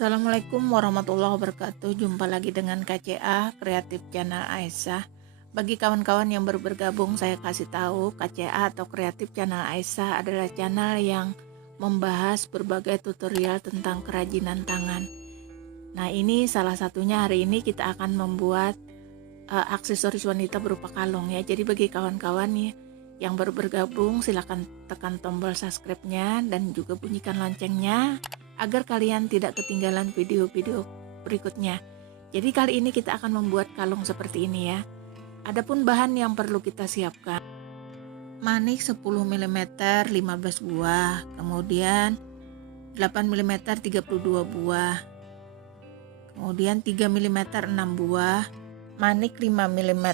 Assalamualaikum warahmatullahi wabarakatuh. Jumpa lagi dengan KCA Kreatif Channel Aisyah. Bagi kawan-kawan yang baru bergabung, saya kasih tahu KCA atau Kreatif Channel Aisyah adalah channel yang membahas berbagai tutorial tentang kerajinan tangan. Nah, ini salah satunya hari ini kita akan membuat aksesoris wanita berupa kalung ya. Jadi bagi kawan-kawan nih yang baru bergabung, silahkan tekan tombol subscribe-nya dan juga bunyikan loncengnya agar kalian tidak ketinggalan video-video berikutnya. Jadi kali ini kita akan membuat kalung seperti ini ya. Adapun bahan yang perlu kita siapkan: manik 10 mm 15 buah, kemudian 8 mm 32 buah, kemudian 3 mm 6 buah, manik 5 mm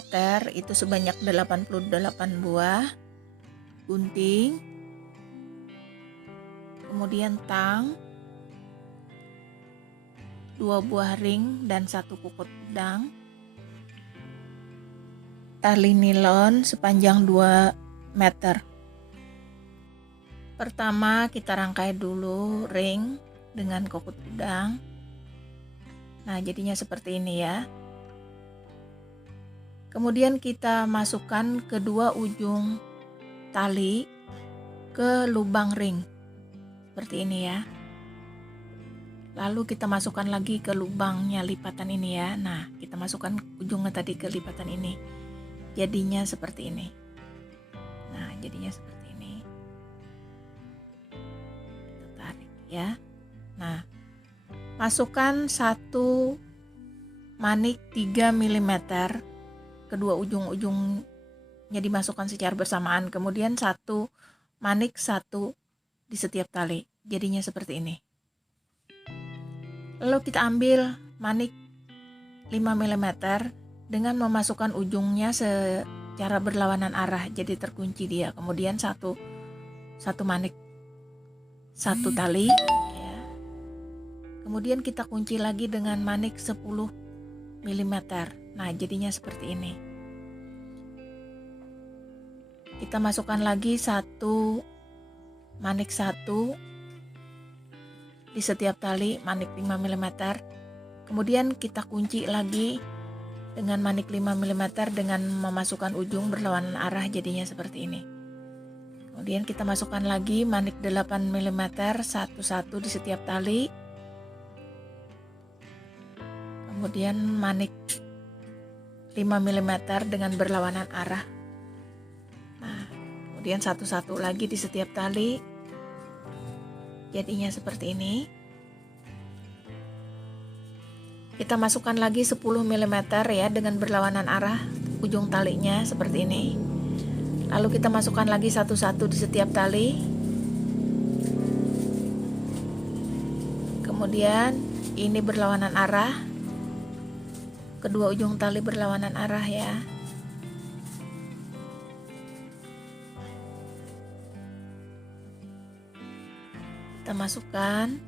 itu sebanyak 88 buah, gunting, kemudian tang, 2 buah ring dan 1 kukut udang, tali nilon sepanjang 2 meter. Pertama kita rangkai dulu ring dengan kukut udang. Nah, jadinya seperti ini ya. Kemudian kita masukkan kedua ujung tali ke lubang ring seperti ini ya. Lalu kita masukkan lagi ke lubangnya lipatan ini ya. Nah, kita masukkan ujungnya tadi ke lipatan ini. Jadinya seperti ini. Nah, jadinya seperti ini. Kita tarik ya. Nah, masukkan satu manik 3 mm. Kedua ujung-ujungnya dimasukkan secara bersamaan. Kemudian satu manik satu di setiap tali. Jadinya seperti ini. Lalu kita ambil manik 5 mm dengan memasukkan ujungnya secara berlawanan arah, jadi terkunci dia. Kemudian satu manik satu tali ya. Kemudian kita kunci lagi dengan manik 10 mm. Nah, jadinya seperti ini. Kita masukkan lagi satu manik satu di setiap tali, manik 5 mm. Kemudian kita kunci lagi dengan manik 5 mm dengan memasukkan ujung berlawanan arah, jadinya seperti ini. Kemudian kita masukkan lagi manik 8 mm satu-satu di setiap tali. Kemudian manik 5 mm dengan berlawanan arah. Nah, kemudian satu-satu lagi di setiap tali. Jadinya seperti ini. Kita masukkan lagi 10 mm ya dengan berlawanan arah ujung talinya seperti ini. Lalu kita masukkan lagi satu-satu di setiap tali. Kemudian ini berlawanan arah. Kedua ujung tali berlawanan arah ya. Kita masukkan.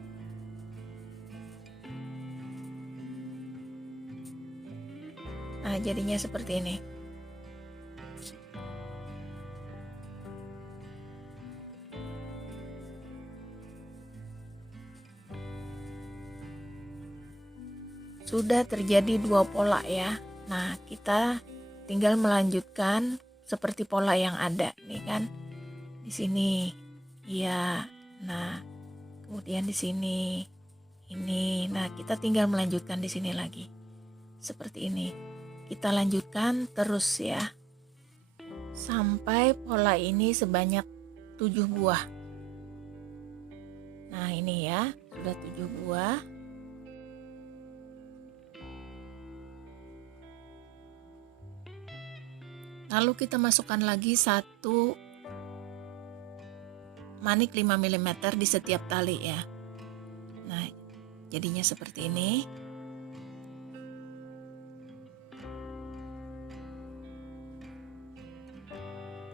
Nah, jadinya seperti ini. Sudah terjadi dua pola ya. Nah, kita tinggal melanjutkan seperti pola yang ada nih kan. Di sini. Iya. Nah, kemudian di sini ini. Nah, kita tinggal melanjutkan di sini lagi. Seperti ini. Kita lanjutkan terus ya. Sampai pola ini sebanyak 7 buah. Nah, ini ya, sudah 7 buah. Lalu kita masukkan lagi satu manik 5 mm di setiap tali ya. Nah, jadinya seperti ini.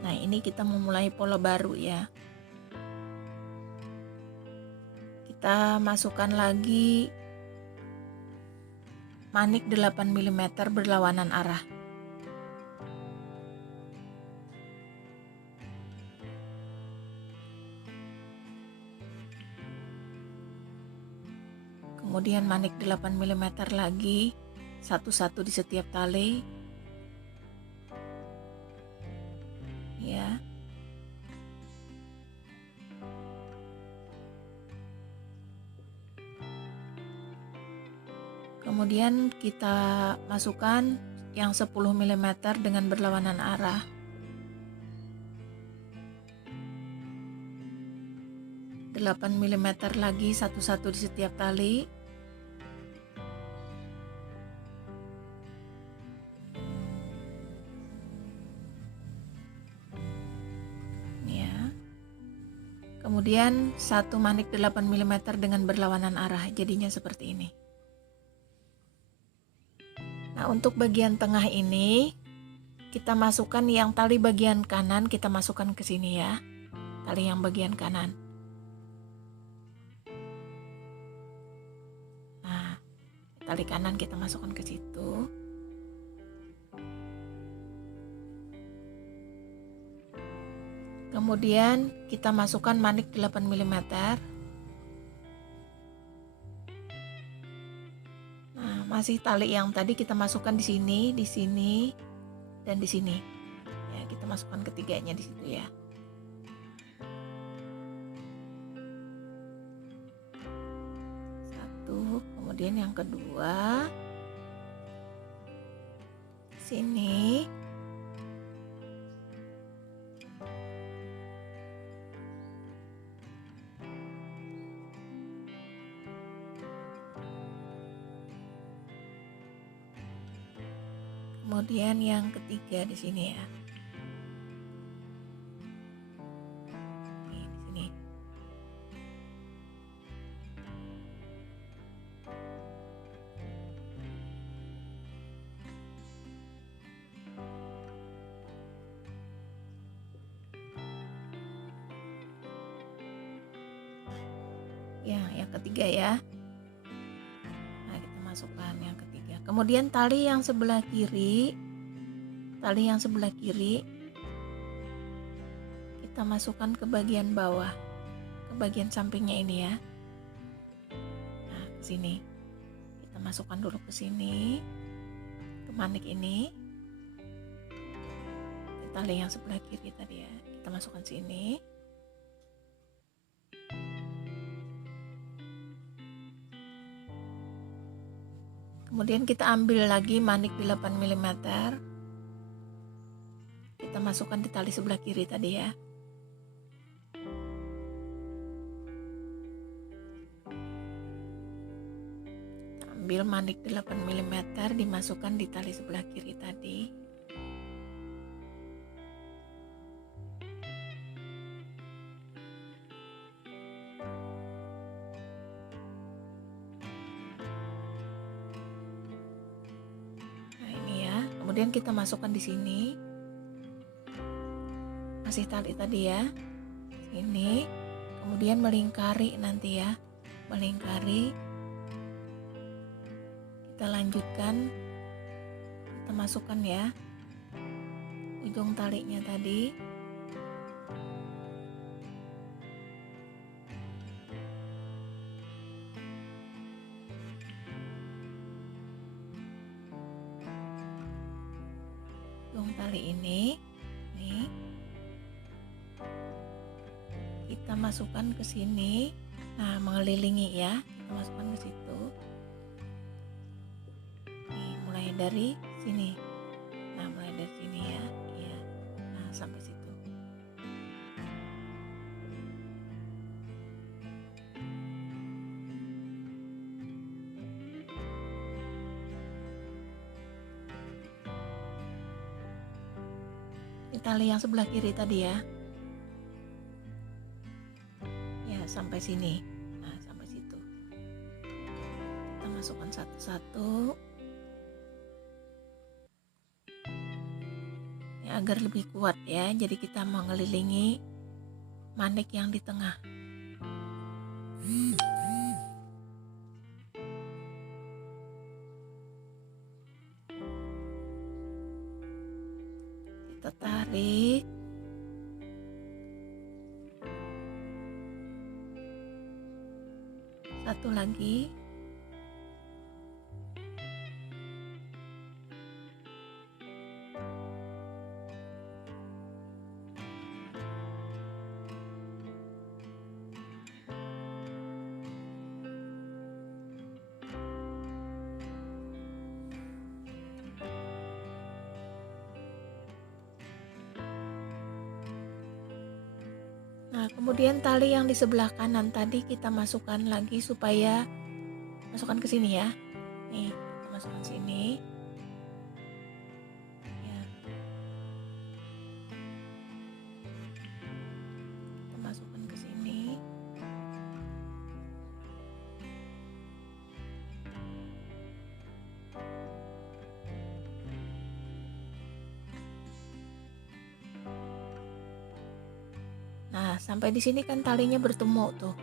Nah, ini kita memulai pola baru ya. Kita masukkan lagi manik 8 mm berlawanan arah. kemudian manik 8 mm lagi, satu-satu di setiap tali ya. Kemudian kita masukkan yang 10 mm dengan berlawanan arah. Delapan mm lagi, satu-satu di setiap tali. Ya. Kemudian satu manik 8 mm dengan berlawanan arah, jadinya seperti ini. Nah, untuk bagian tengah ini kita masukkan yang tali bagian kanan, kita masukkan ke sini ya. Tali yang bagian kanan. Nah, tali kanan kita masukkan ke situ. Kemudian kita masukkan manik 8 mm. Nah, masih tali yang tadi kita masukkan di sini, dan di sini. Ya, kita masukkan ketiganya di situ ya. Satu, kemudian yang kedua sini. Kemudian yang ketiga di sini ya. Di sini. Ya, yang ketiga ya. Nah, kita masukkan yang ketiga. Kemudian tali yang sebelah kiri kita masukkan ke bagian bawah, ke bagian sampingnya ini ya. Nah, ke sini. Kita masukkan dulu ke sini, ke manik ini. Tali yang sebelah kiri tadi ya, kita masukkan sini. Kemudian kita ambil lagi manik 8 mm. Kita masukkan di tali sebelah kiri tadi ya. Kita ambil manik 8 mm, dimasukkan di tali sebelah kiri tadi. Kemudian kita masukkan di sini, masih tali tadi ya, ini, kemudian melingkari nanti ya, melingkari, kita lanjutkan, kita masukkan ya, ujung talinya tadi, tali ini, nih, kita masukkan ke sini. Nah, mengelilingi ya, kita masukkan ke situ. Nih, mulai dari sini. Nah, mulai dari sini ya, iya. Nah, sampai situ. Tali yang sebelah kiri tadi ya. Ya, sampai sini. Nah, sampai situ. Kita masukkan satu-satu. Ya, agar lebih kuat ya. Jadi kita mengelilingi manik yang di tengah. Kita tarik, satu lagi, Nah, kemudian tali yang di sebelah kanan tadi kita masukkan lagi supaya masukkan ke sini ya. Nih, kita masukkan sini. Ya. Kita masukkan ke sini. Nah, sampai di sini kan talinya bertemu tuh.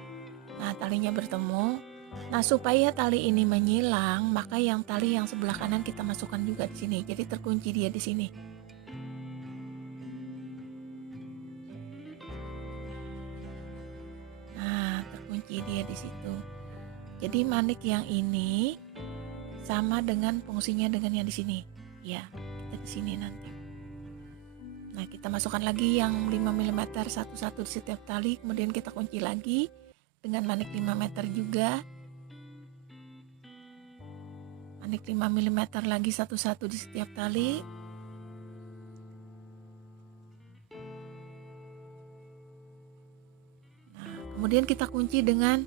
Nah, talinya bertemu. Nah, supaya tali ini menyilang, maka yang tali yang sebelah kanan kita masukkan juga di sini. Jadi terkunci dia di sini. Nah, terkunci dia di situ. Jadi manik yang ini sama dengan fungsinya dengan yang di sini. Ya, kita di sini nanti. Nah, kita masukkan lagi yang 5 mm satu-satu di setiap tali, kemudian kita kunci lagi dengan manik 5 meter juga. Manik 5 mm lagi satu-satu di setiap tali. Nah, kemudian kita kunci dengan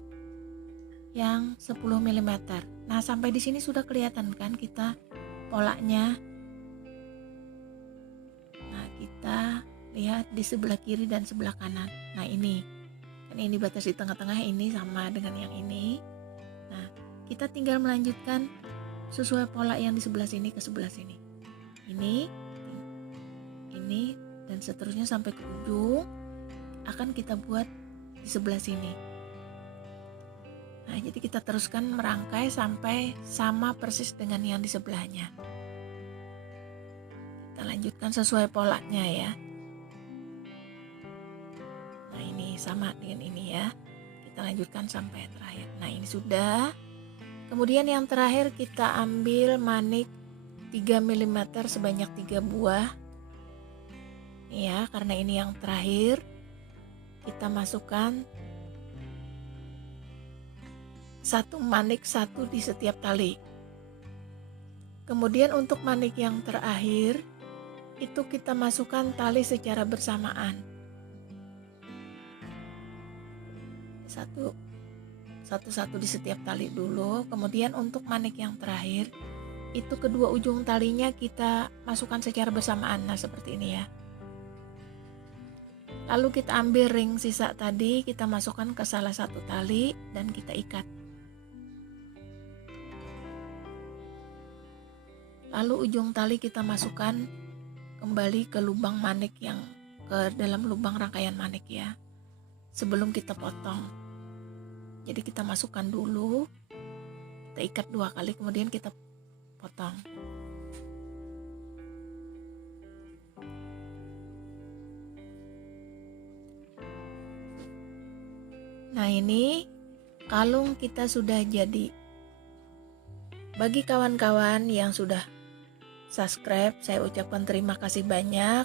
yang 10 mm. Nah, sampai di sini sudah kelihatan kan kita polanya. Nah, kita lihat di sebelah kiri dan sebelah kanan. Nah, ini kan ini batas di tengah-tengah, ini sama dengan yang ini. Nah, kita tinggal melanjutkan sesuai pola yang di sebelah sini ke sebelah sini. Ini, dan seterusnya sampai ke ujung akan kita buat di sebelah sini. Nah, jadi kita teruskan merangkai sampai sama persis dengan yang di sebelahnya. Kita lanjutkan sesuai polanya ya. Nah, ini sama dengan ini ya. Kita lanjutkan sampai terakhir. Nah, ini sudah. Kemudian yang terakhir kita ambil manik 3 mm sebanyak 3 buah. Ya, karena ini yang terakhir. Kita masukkan satu manik satu di setiap tali. Kemudian untuk manik yang terakhir itu kita masukkan tali secara bersamaan. Satu-satu di setiap tali dulu. Kemudian untuk manik yang terakhir itu kedua ujung talinya kita masukkan secara bersamaan. Nah, seperti ini ya. Lalu kita ambil ring sisa tadi, kita masukkan ke salah satu tali dan kita ikat. Lalu ujung tali kita masukkan kembali ke lubang manik yang ke dalam lubang rangkaian manik ya. Sebelum kita potong. Jadi kita masukkan dulu, kita ikat 2 kali, kemudian kita potong. Nah, ini kalung kita sudah jadi. Bagi kawan-kawan yang sudah subscribe, saya ucapkan terima kasih banyak.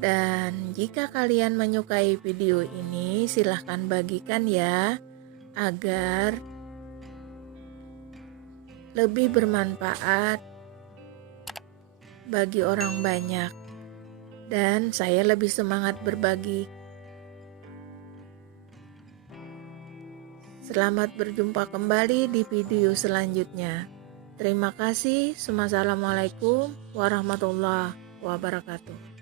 Dan jika kalian menyukai video ini, silahkan bagikan ya, agar lebih bermanfaat bagi orang banyak. Dan saya lebih semangat berbagi. Selamat berjumpa kembali di video selanjutnya. Terima kasih. Wassalamualaikum warahmatullahi wabarakatuh.